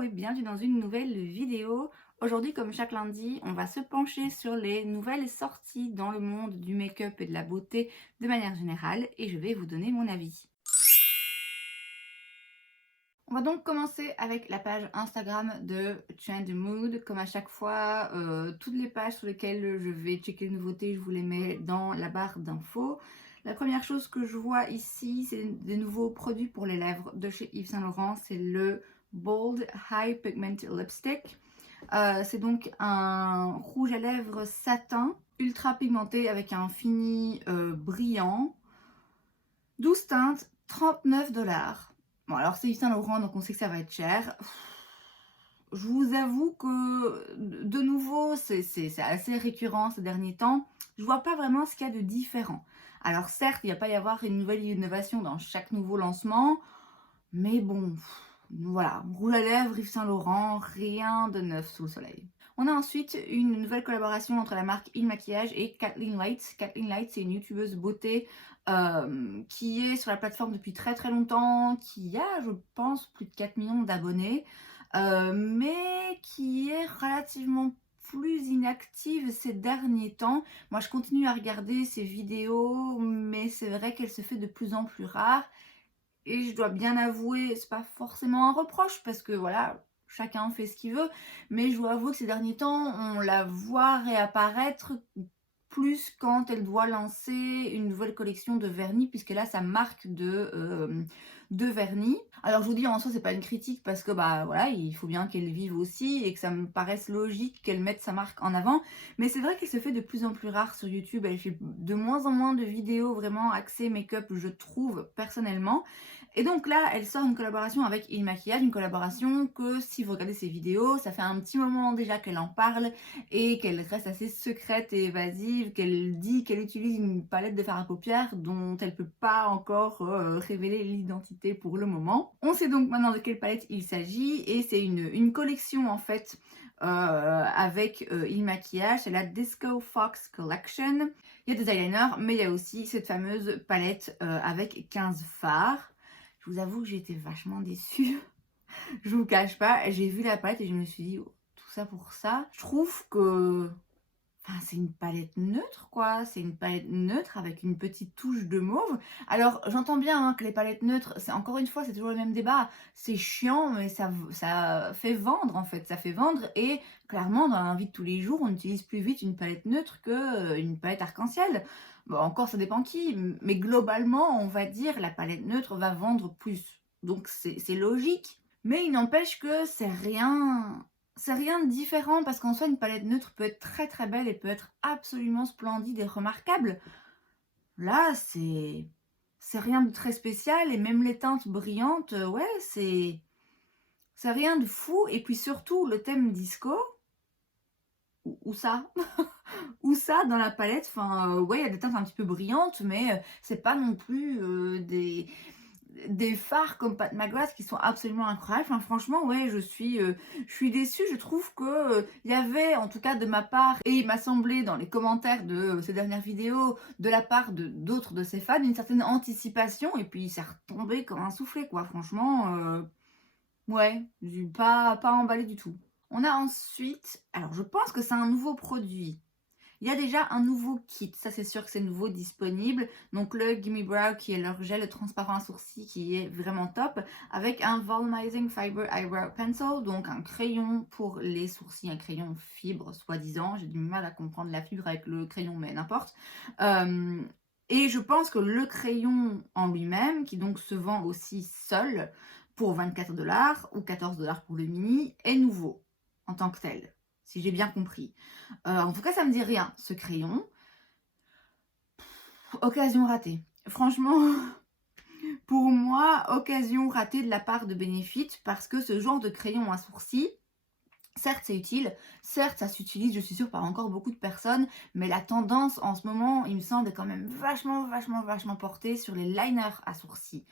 Hello et bienvenue dans une nouvelle vidéo. Aujourd'hui, comme chaque lundi, on va se pencher sur les nouvelles sorties dans le monde du make-up et de la beauté de manière générale et je vais vous donner mon avis. On va donc commencer avec la page Instagram de Trend Mood. Comme à chaque fois, toutes les pages sur lesquelles je vais checker les nouveautés, je vous les mets dans la barre d'infos. La première chose que je vois ici, c'est des nouveaux produits pour les lèvres de chez Yves Saint Laurent. C'est le Bold High Pigment Lipstick. C'est donc un rouge à lèvres satin, ultra pigmenté avec un fini brillant. 12 teintes, 39 $. Bon, alors c'est Yves Saint Laurent, donc on sait que ça va être cher. Je vous avoue que, de nouveau, c'est assez récurrent ces derniers temps. Je vois pas vraiment ce qu'il y a de différent. Alors certes, il va pas y avoir une nouvelle innovation dans chaque nouveau lancement, mais bon, voilà, rouge à lèvres, Yves Saint Laurent, rien de neuf sous le soleil. On a ensuite une nouvelle collaboration entre la marque Il Maquillage et Kathleen Lights. Kathleen Lights, c'est une youtubeuse beauté qui est sur la plateforme depuis très très longtemps, qui a, je pense, plus de 4 millions d'abonnés, mais qui est relativement plus inactive ces derniers temps. Moi, je continue à regarder ses vidéos, mais c'est vrai qu'elle se fait de plus en plus rare. Et je dois bien avouer, c'est pas forcément un reproche parce que voilà, chacun fait ce qu'il veut, mais je dois avouer que ces derniers temps, on la voit réapparaître plus quand elle doit lancer une nouvelle collection de vernis, puisqu'elle a sa marque de vernis. Alors je vous dis, en soi, c'est pas une critique parce que bah voilà, il faut bien qu'elle vive aussi et que ça me paraisse logique qu'elle mette sa marque en avant. Mais c'est vrai qu'elle se fait de plus en plus rare sur YouTube. Elle fait de moins en moins de vidéos vraiment axées make-up, je trouve, personnellement. Et donc là, elle sort une collaboration avec Il Maquillage, une collaboration que si vous regardez ses vidéos, ça fait un petit moment déjà qu'elle en parle et qu'elle reste assez secrète et évasive, qu'elle dit qu'elle utilise une palette de fard à paupières dont elle peut pas encore révéler l'identité pour le moment. On sait donc maintenant de quelle palette il s'agit et c'est une collection en fait avec Il Maquillage, c'est la Disco Fox Collection. Il y a des eyeliners, mais il y a aussi cette fameuse palette avec 15 fards. Je vous avoue que j'ai été vachement déçue. Je vous cache pas, j'ai vu la palette et je me suis dit, oh, tout ça pour ça. Je trouve que enfin, c'est une palette neutre, quoi. C'est une palette neutre avec une petite touche de mauve. Alors, j'entends bien hein, que les palettes neutres, c'est encore une fois, c'est toujours le même débat. C'est chiant, mais ça fait vendre, en fait. Ça fait vendre. Et clairement, dans la vie de tous les jours, on utilise plus vite une palette neutre qu'une palette arc-en-ciel. Bon, encore, ça dépend qui. Mais globalement, on va dire, la palette neutre va vendre plus. Donc, c'est logique. Mais il n'empêche que c'est rien de différent parce qu'en soi, une palette neutre peut être très très belle et peut être absolument splendide et remarquable. Là, c'est rien de très spécial et même les teintes brillantes, ouais, c'est rien de fou. Et puis surtout, le thème disco, où ça? Où ça dans la palette? Enfin, ouais, il y a des teintes un petit peu brillantes, mais c'est pas non plus des fards comme Pat McGrath qui sont absolument incroyables. Enfin, franchement, ouais, je suis déçue. Je trouve que il y avait, en tout cas de ma part, et il m'a semblé dans les commentaires de ces dernières vidéos, de la part de d'autres de ses fans, une certaine anticipation. Et puis, ça retombé comme un soufflet, quoi. Franchement, ouais, j'ai pas emballé du tout. On a ensuite, alors je pense que c'est un nouveau produit. Il y a déjà un nouveau kit, ça c'est sûr que c'est nouveau disponible. Donc le Gimme Brow qui est leur gel transparent à sourcils qui est vraiment top. Avec un Volumizing Fiber Eyebrow Pencil, donc un crayon pour les sourcils, un crayon fibre soi-disant. J'ai du mal à comprendre la fibre avec le crayon mais n'importe. Et je pense que le crayon en lui-même, qui donc se vend aussi seul pour 24 $ ou 14 $ pour le mini, est nouveau en tant que tel, si j'ai bien compris. En tout cas, ça me dit rien, ce crayon. Occasion ratée. Franchement, pour moi, occasion ratée de la part de Benefit parce que ce genre de crayon à sourcils, certes, c'est utile, certes, ça s'utilise, je suis sûre, par encore beaucoup de personnes, mais la tendance en ce moment, il me semble, est quand même vachement portée sur les liners à sourcils.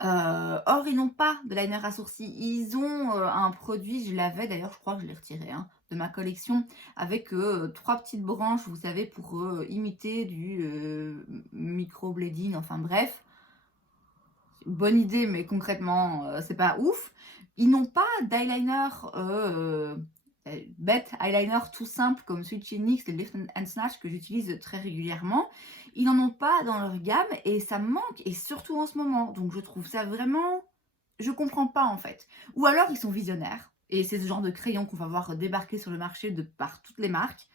Or, ils n'ont pas de liner à sourcils. Ils ont un produit, je l'avais d'ailleurs, je crois que je l'ai retiré hein, de ma collection, avec 3 petites branches, vous savez, pour imiter du microblading, enfin bref. Bonne idée, mais concrètement, c'est pas ouf. Ils n'ont pas d'eyeliner bête, eyeliner tout simple comme celui de chez NYX, le Lift and Snatch que j'utilise très régulièrement. Ils n'en ont pas dans leur gamme et ça me manque, et surtout en ce moment. Donc je trouve ça vraiment... Je comprends pas en fait. Ou alors ils sont visionnaires et c'est ce genre de crayon qu'on va voir débarquer sur le marché de par toutes les marques.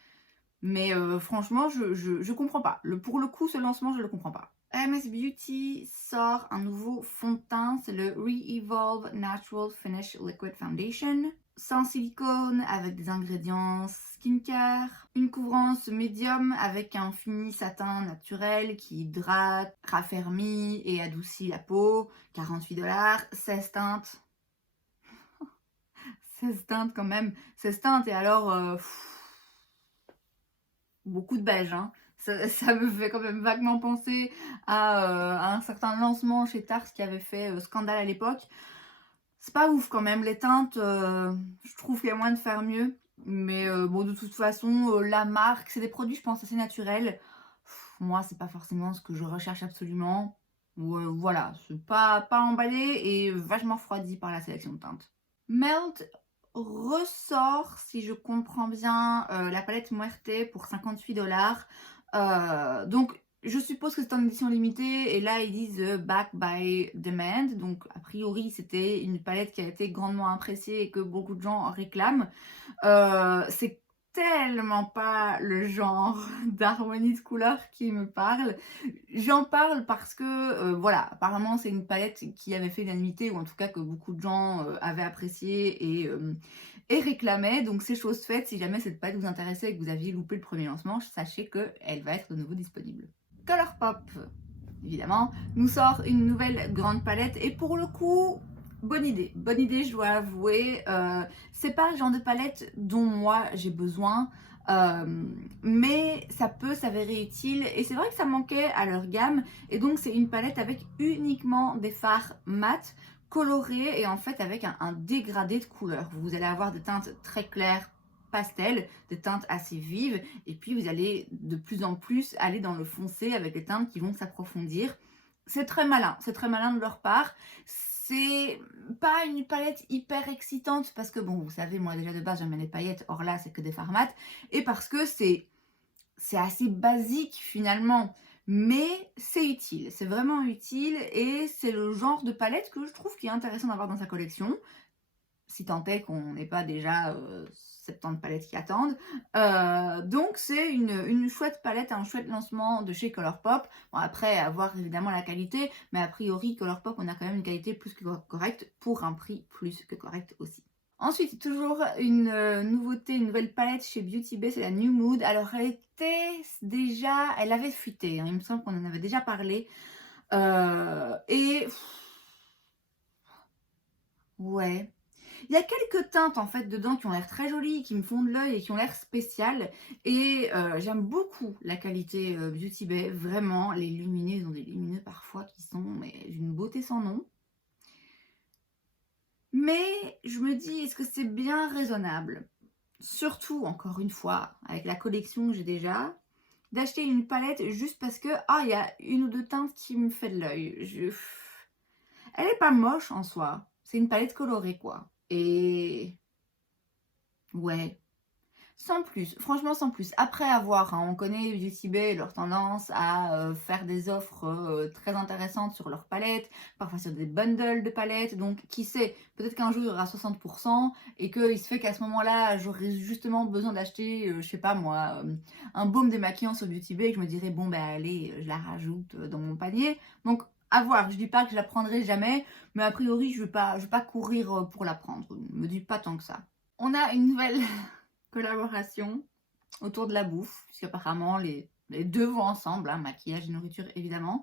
Mais franchement, je comprends pas. Pour le coup, ce lancement, je le comprends pas. MS Beauty sort un nouveau fond de teint, c'est le Re-Evolve Natural Finish Liquid Foundation. Sans silicone, avec des ingrédients skincare. Une couvrance médium avec un fini satin naturel qui hydrate, raffermit et adoucit la peau. 48 $, 16 teintes. 16 teintes quand même. 16 teintes et alors... beaucoup de beige, hein. Ça me fait quand même vaguement penser à un certain lancement chez Tars qui avait fait scandale à l'époque. C'est pas ouf quand même, les teintes, je trouve qu'il y a moyen de faire mieux. Mais bon, de toute façon, la marque, c'est des produits, je pense, assez naturels. Moi, c'est pas forcément ce que je recherche absolument. Voilà, c'est pas emballé et vachement refroidi par la sélection de teintes. Melt ressort, si je comprends bien, la palette Muerte pour 58 $. Donc, je suppose que c'est en édition limitée et là, ils disent back by demand. Donc, a priori, c'était une palette qui a été grandement appréciée et que beaucoup de gens réclament. C'est tellement pas le genre d'harmonie de couleurs qui me parle. J'en parle parce que, voilà, apparemment c'est une palette qui avait fait l'unanimité, ou en tout cas que beaucoup de gens avaient apprécié et réclamaient. Donc c'est chose faite, si jamais cette palette vous intéressait et que vous aviez loupé le premier lancement, sachez qu'elle va être de nouveau disponible. Colourpop, évidemment, nous sort une nouvelle grande palette et pour le coup... Bonne idée, je dois avouer. C'est pas le genre de palette dont moi j'ai besoin, mais ça peut s'avérer utile. Et c'est vrai que ça manquait à leur gamme. Et donc c'est une palette avec uniquement des fards mat, colorés et en fait avec un dégradé de couleurs. Vous allez avoir des teintes très claires, pastel, des teintes assez vives. Et puis vous allez de plus en plus aller dans le foncé avec des teintes qui vont s'approfondir. C'est très malin de leur part. C'est pas une palette hyper excitante parce que, bon, vous savez, moi déjà de base, j'aime les paillettes. Or là, c'est que des fards mat. Et parce que c'est assez basique finalement. Mais c'est utile, c'est vraiment utile. Et c'est le genre de palette que je trouve qui est intéressant d'avoir dans sa collection. Si tant est qu'on n'ait pas déjà 70 palettes qui attendent. Donc c'est une chouette palette, un chouette lancement de chez Colourpop. Bon, après, à voir évidemment la qualité, mais a priori, Colourpop, on a quand même une qualité plus que correcte pour un prix plus que correct aussi. Ensuite, toujours une nouveauté, une nouvelle palette chez Beauty Bay, c'est la New Mood. Alors, elle avait fuité, hein, il me semble qu'on en avait déjà parlé. Ouais. Il y a quelques teintes en fait dedans qui ont l'air très jolies, qui me font de l'œil et qui ont l'air spéciales. Et j'aime beaucoup la qualité Beauty Bay. Vraiment, les lumineux, ils ont des lumineux parfois qui sont d'une beauté sans nom. Mais je me dis, est-ce que c'est bien raisonnable? Surtout, encore une fois, avec la collection que j'ai déjà, d'acheter une palette juste parce que, il y a une ou deux teintes qui me fait de l'œil. Elle est pas moche en soi. C'est une palette colorée, quoi. Et... ouais. Sans plus, franchement sans plus. Après avoir, hein, on connaît Beauty Bay, leur tendance à faire des offres très intéressantes sur leurs palettes, parfois sur des bundles de palettes. Donc qui sait, peut-être qu'un jour il y aura 60% et qu'il se fait qu'à ce moment-là, j'aurais justement besoin d'acheter, je sais pas moi, un baume démaquillant sur Beauty Bay et que je me dirais, bon ben allez, je la rajoute dans mon panier. Donc à voir, je dis pas que je la prendrai jamais, mais a priori je vais pas courir pour la prendre. Me dis pas tant que ça. On a une nouvelle collaboration autour de la bouffe, puisqu'apparemment les deux vont ensemble, hein, maquillage et nourriture évidemment.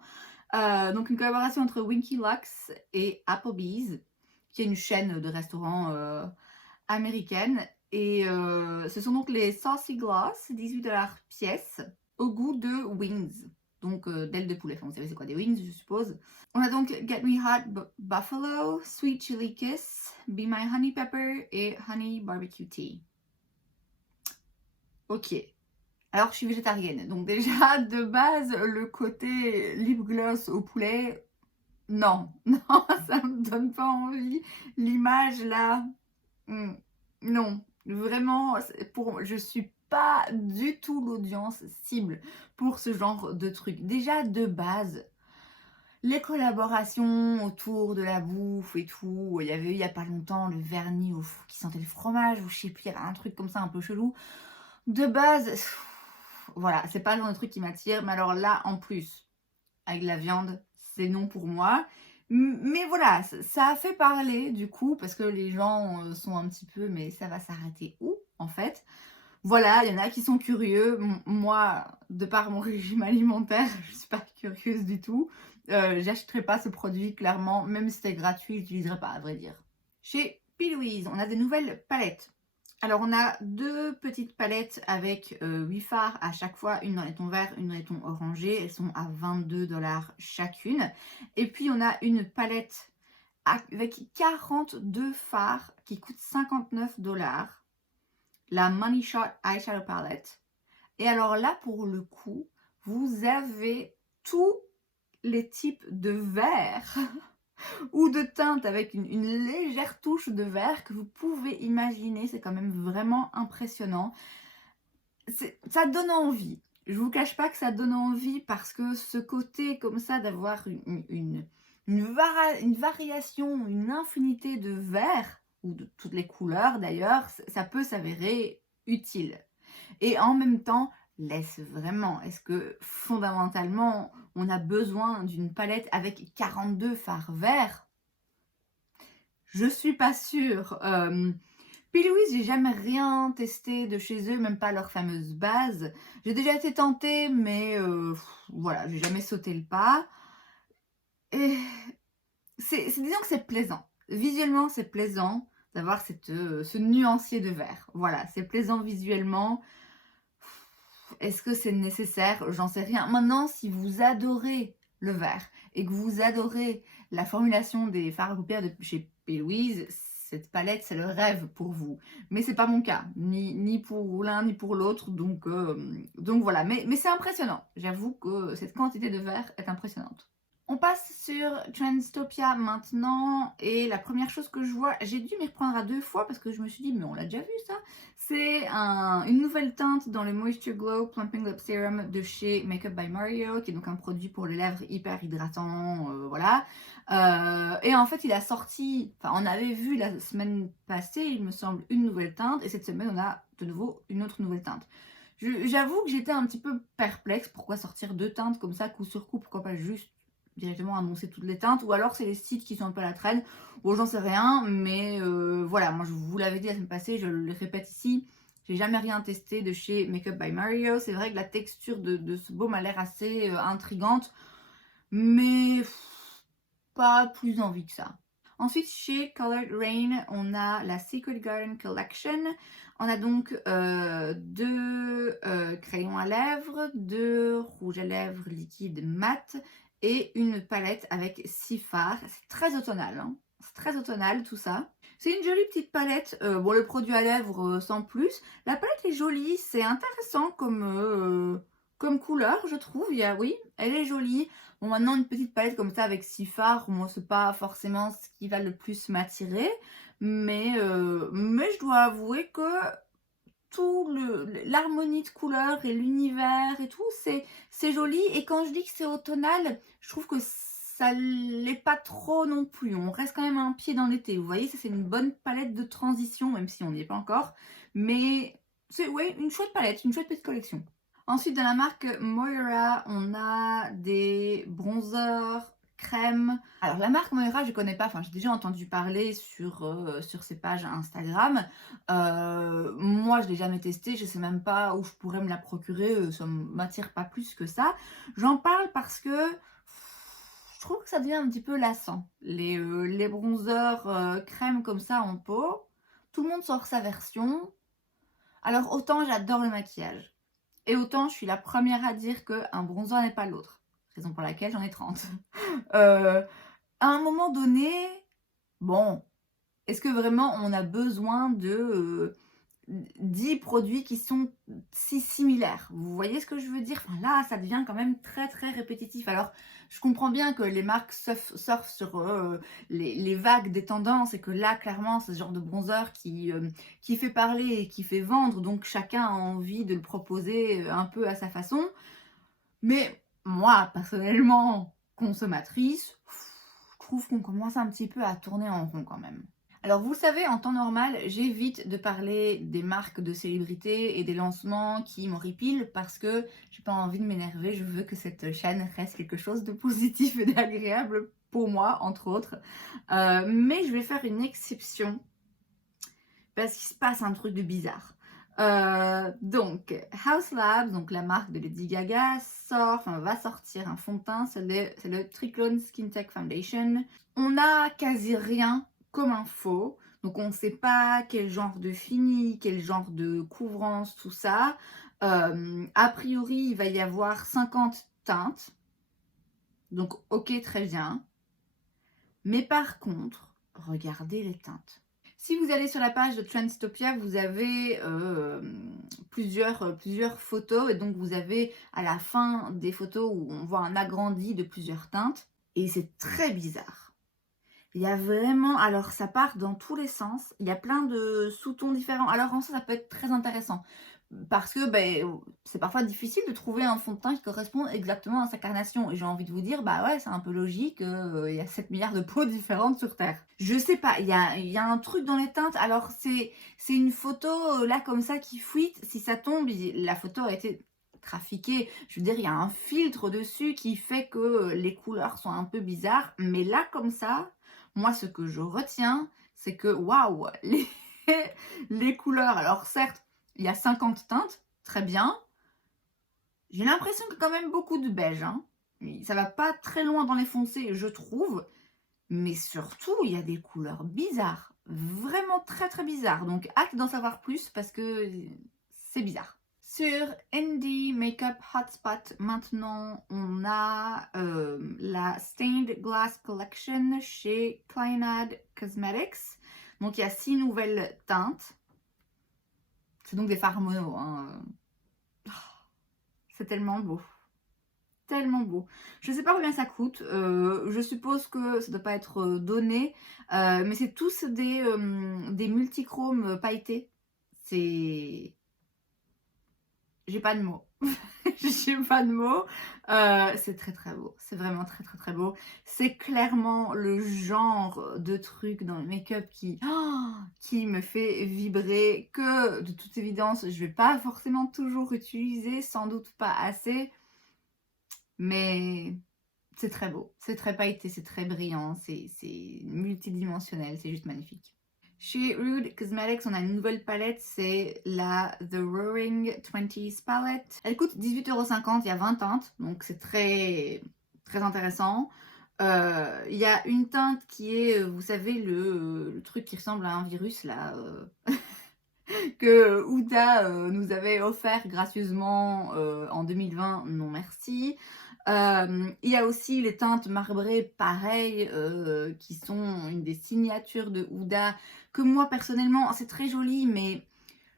Donc une collaboration entre Winky Lux et Applebee's, qui est une chaîne de restaurants américaine. Et ce sont donc les Saucy Gloss, 18 $ pièce, au goût de wings. Donc d'ailes de poulet, enfin, vous savez c'est quoi des wings je suppose. On a donc Get Me Hot Buffalo, Sweet Chili Kiss, Be My Honey Pepper et Honey Barbecue Tea. Ok, alors je suis végétarienne, donc déjà de base le côté lip gloss au poulet, Non, non, ça me donne pas envie. L'image là, mmh, non, vraiment, je suis pas du tout l'audience cible pour ce genre de truc. Déjà de base, les collaborations autour de la bouffe et tout, il y avait eu il y a pas longtemps le vernis qui sentait le fromage ou je sais plus, il y avait un truc comme ça un peu chelou. De base, voilà, c'est pas le genre de truc qui m'attire, mais alors là, en plus, avec la viande, c'est non pour moi. Mais voilà, ça a fait parler du coup, parce que les gens sont un petit peu, mais ça va s'arrêter où en fait? Voilà, il y en a qui sont curieux. Moi, de par mon régime alimentaire, je suis pas curieuse du tout. J'achèterai pas ce produit clairement, même si c'était gratuit, je l'utiliserai pas à vrai dire. Chez P. Louise, on a des nouvelles palettes. Alors on a 2 petites palettes avec, 8 fards à chaque fois, une dans les tons verts, une dans les tons orangés. Elles sont à 22 chacune. Et puis on a une palette avec 42 fards qui coûte 59 la Money Shot Eyeshadow Palette. Et alors là, pour le coup, vous avez tous les types de verres ou de teintes avec une légère touche de vert que vous pouvez imaginer. C'est quand même vraiment impressionnant. Ça donne envie. Je vous cache pas que ça donne envie parce que ce côté comme ça d'avoir une variation, une infinité de verts ou de toutes les couleurs d'ailleurs, ça peut s'avérer utile. Et en même temps, laisse vraiment. Est-ce que fondamentalement, on a besoin d'une palette avec 42 fards verts? Je suis pas sûre. P. Louise, j'ai jamais rien testé de chez eux, même pas leur fameuse base. J'ai déjà été tentée, mais voilà, j'ai jamais sauté le pas. Et disons que c'est plaisant. Visuellement, c'est plaisant d'avoir ce nuancier de vert. Voilà, c'est plaisant visuellement. Est-ce que c'est nécessaire? J'en sais rien. Maintenant, si vous adorez le vert et que vous adorez la formulation des fards à paupières de chez P. Louise, cette palette, c'est le rêve pour vous. Mais c'est pas mon cas, ni pour l'un ni pour l'autre, donc voilà. Mais c'est impressionnant. J'avoue que cette quantité de vert est impressionnante. On passe sur Trendstopia maintenant et la première chose que je vois, j'ai dû m'y reprendre à 2 fois parce que je me suis dit mais on l'a déjà vu ça. C'est une nouvelle teinte dans le Moisture Glow Plumping Lip Serum de chez Makeup by Mario qui est donc un produit pour les lèvres hyper hydratant, voilà. Et en fait il a sorti, enfin on avait vu la semaine passée il me semble une nouvelle teinte et cette semaine on a de nouveau une autre nouvelle teinte. J'avoue que j'étais un petit peu perplexe, pourquoi sortir 2 teintes comme ça coup sur coup, pourquoi pas juste directement annoncer toutes les teintes, ou alors c'est les sites qui sont un peu à la traîne, bon j'en sais rien, mais voilà, moi je vous l'avais dit la semaine passée, je le répète ici, j'ai jamais rien testé de chez Makeup by Mario. C'est vrai que la texture de ce baume a l'air assez intrigante, mais pas plus envie que ça. Ensuite, chez Colored Rain, on a la Secret Garden Collection. On a donc 2 crayons à lèvres, 2 rouges à lèvres liquide mat et une palette avec 6 fards. C'est très automnal, hein. C'est très automnal tout ça. C'est une jolie petite palette. Bon, le produit à lèvres sans plus. La palette est jolie, c'est intéressant comme couleur, je trouve. Oui, elle est jolie. Bon, maintenant, une petite palette comme ça avec 6 fards, moi, c'est pas forcément ce qui va le plus m'attirer. Mais je dois avouer que tout l'harmonie de couleurs et l'univers et tout, c'est joli. Et quand je dis que c'est automnal, je trouve que ça l'est pas trop non plus. On reste quand même un pied dans l'été. Vous voyez, ça c'est une bonne palette de transition, même si on n'y est pas encore. Mais c'est une chouette palette, une chouette petite collection. Ensuite, dans la marque Moira, on a des bronzers crème. Alors, la marque Moira, je ne connais pas. Enfin, j'ai déjà entendu parler sur ses pages Instagram. Moi, je ne l'ai jamais testé. Je ne sais même pas où je pourrais me la procurer. Ça ne m'attire pas plus que ça. J'en parle parce que je trouve que ça devient un petit peu lassant. Les bronzers crème comme ça en pot. Tout le monde sort sa version. Alors, autant j'adore le maquillage. Et autant je suis la première à dire qu'un bronzer n'est pas l'autre. Raison pour laquelle j'en ai 30. À un moment donné, bon, est-ce que vraiment on a besoin 10 produits qui sont si similaires. Vous voyez ce que je veux dire? Enfin, là, ça devient quand même très, très répétitif. Alors, je comprends bien que les marques surfent sur les vagues des tendances et que là, clairement, c'est ce genre de bronzer qui fait parler et qui fait vendre. Donc, chacun a envie de le proposer un peu à sa façon. Mais moi, personnellement, consommatrice, je trouve qu'on commence un petit peu à tourner en rond quand même. Alors vous le savez, en temps normal, j'évite de parler des marques de célébrités et des lancements qui m'horripilent parce que j'ai pas envie de m'énerver, je veux que cette chaîne reste quelque chose de positif et d'agréable pour moi, entre autres. Mais je vais faire une exception parce qu'il se passe un truc de bizarre. Donc, House Labs, donc la marque de Lady Gaga, va sortir un fond de teint, c'est le Triclone Skin Tech Foundation. On a quasi rien comme info, donc on ne sait pas quel genre de fini, quel genre de couvrance, tout ça. A priori, il va y avoir 50 teintes, donc ok, très bien. Mais par contre, regardez les teintes. Si vous allez sur la page de Trendstopia, vous avez plusieurs photos et donc vous avez à la fin des photos où on voit un agrandi de plusieurs teintes et c'est très bizarre. Il y a vraiment, alors ça part dans tous les sens, il y a plein de sous-tons différents. Alors en ça peut être très intéressant parce que c'est parfois difficile de trouver un fond de teint qui correspond exactement à sa carnation. Et j'ai envie de vous dire, bah ouais, c'est un peu logique, il y a 7 milliards de peaux différentes sur Terre. Je sais pas, il y a un truc dans les teintes. Alors c'est une photo là comme ça qui fuite. Si ça tombe, la photo a été trafiquée. Je veux dire, il y a un filtre dessus qui fait que les couleurs sont un peu bizarres. Mais là comme ça, moi ce que je retiens, c'est que waouh, les couleurs, alors certes, il y a 50 teintes, très bien. J'ai l'impression qu'il y a quand même beaucoup de beige. Hein. Ça va pas très loin dans les foncés, je trouve. Mais surtout, il y a des couleurs bizarres. Vraiment très très bizarres. Donc hâte d'en savoir plus parce que c'est bizarre. Sur Indie Makeup Hotspot, maintenant, on a la Stained Glass Collection chez Kleinad Cosmetics. Donc il y a 6 nouvelles teintes. C'est donc des fards mono. Hein. C'est tellement beau. Tellement beau. Je ne sais pas combien ça coûte. Je suppose que ça ne doit pas être donné. Mais c'est tous des multichromes pailletés. C'est... J'ai pas de mots. J'ai pas de mots. C'est très très beau. C'est vraiment très très très beau. C'est clairement le genre de truc dans le make-up qui me fait vibrer, que de toute évidence je vais pas forcément toujours utiliser, sans doute pas assez, mais c'est très beau, c'est très pailleté, c'est très brillant, c'est multidimensionnel, c'est juste magnifique. Chez Rude Cosmetics, on a une nouvelle palette, c'est la The Roaring 20s palette. Elle coûte 18,50 €, il y a 20 teintes, donc c'est très, très intéressant. Il y a une teinte qui est, vous savez, le truc qui ressemble à un virus, là, que Huda nous avait offert gracieusement en 2020, non merci. Il y a aussi les teintes marbrées, pareil, qui sont une des signatures de Huda, que moi personnellement, c'est très joli, mais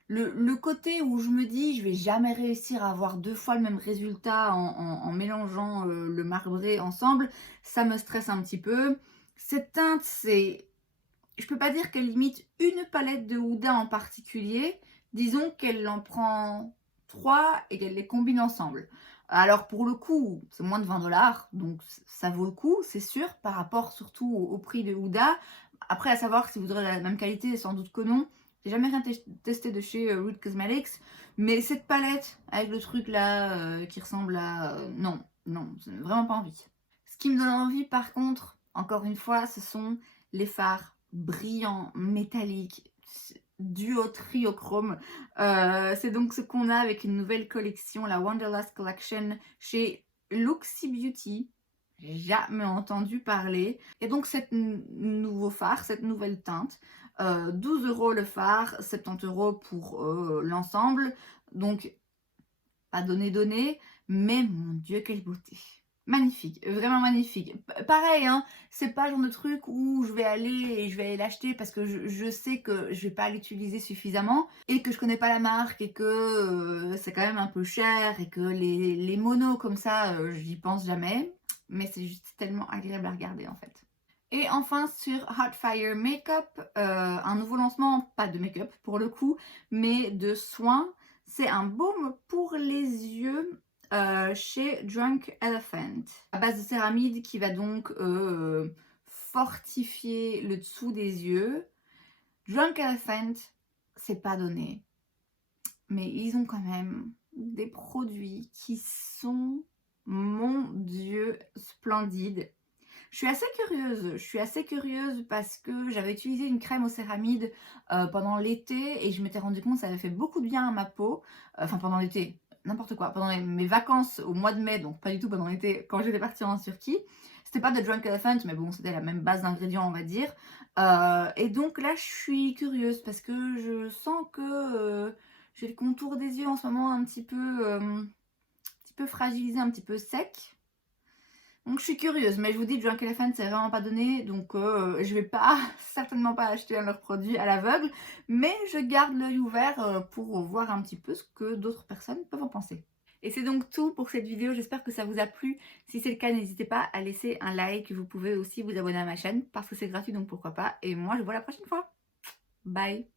le côté où je me dis je vais jamais réussir à avoir 2 fois le même résultat en mélangeant le marbré ensemble, ça me stresse un petit peu. Cette teinte, je peux pas dire qu'elle imite une palette de Huda en particulier, disons qu'elle en prend 3 et qu'elle les combine ensemble. Alors pour le coup, c'est moins de 20 $, donc ça vaut le coup, c'est sûr, par rapport surtout au prix de Huda. Après, à savoir si vous aurez la même qualité, sans doute que non. J'ai jamais rien testé de chez Rude Cosmetics, mais cette palette avec le truc là qui ressemble à... non, c'est vraiment pas envie. Ce qui me donne envie par contre, encore une fois, ce sont les fards brillants, métalliques, duo triochrome. C'est donc ce qu'on a avec une nouvelle collection, la Wanderlust Collection chez Luxy Beauty. J'ai jamais entendu parler. Et donc cette nouveau fard, cette nouvelle teinte, 12 € le fard, 70 € pour l'ensemble. Donc pas donné, mais mon Dieu, quelle beauté. Magnifique, vraiment magnifique. Pareil, hein, c'est pas le genre de truc où je vais aller et je vais aller l'acheter parce que je sais que je vais pas l'utiliser suffisamment et que je connais pas la marque et que, c'est quand même un peu cher et que les monos comme ça, j'y pense jamais. Mais c'est juste tellement agréable à regarder, en fait. Et enfin sur Hotfire Makeup, un nouveau lancement, pas de make-up pour le coup, mais de soins. C'est un baume pour les yeux chez Drunk Elephant, à base de céramide qui va donc fortifier le dessous des yeux. Drunk Elephant, c'est pas donné, mais ils ont quand même des produits qui sont, mon Dieu, splendides. Je suis assez curieuse parce que j'avais utilisé une crème au céramide pendant l'été et je m'étais rendu compte que ça avait fait beaucoup de bien à ma peau. Enfin, pendant l'été, n'importe quoi, pendant mes vacances au mois de mai, donc pas du tout pendant l'été, quand j'étais partie en Turquie. C'était pas de Drunk Elephant, mais bon, c'était la même base d'ingrédients, on va dire. Et donc là, je suis curieuse parce que je sens que j'ai le contour des yeux en ce moment un petit peu fragilisé, un petit peu sec. Donc je suis curieuse, mais je vous dis, Drunk Elephant, c'est vraiment pas donné, donc je vais pas, certainement pas acheter un de leurs produits à l'aveugle, mais je garde l'œil ouvert pour voir un petit peu ce que d'autres personnes peuvent en penser. Et c'est donc tout pour cette vidéo, j'espère que ça vous a plu. Si c'est le cas, n'hésitez pas à laisser un like, vous pouvez aussi vous abonner à ma chaîne, parce que c'est gratuit, donc pourquoi pas. Et moi, je vous vois la prochaine fois. Bye!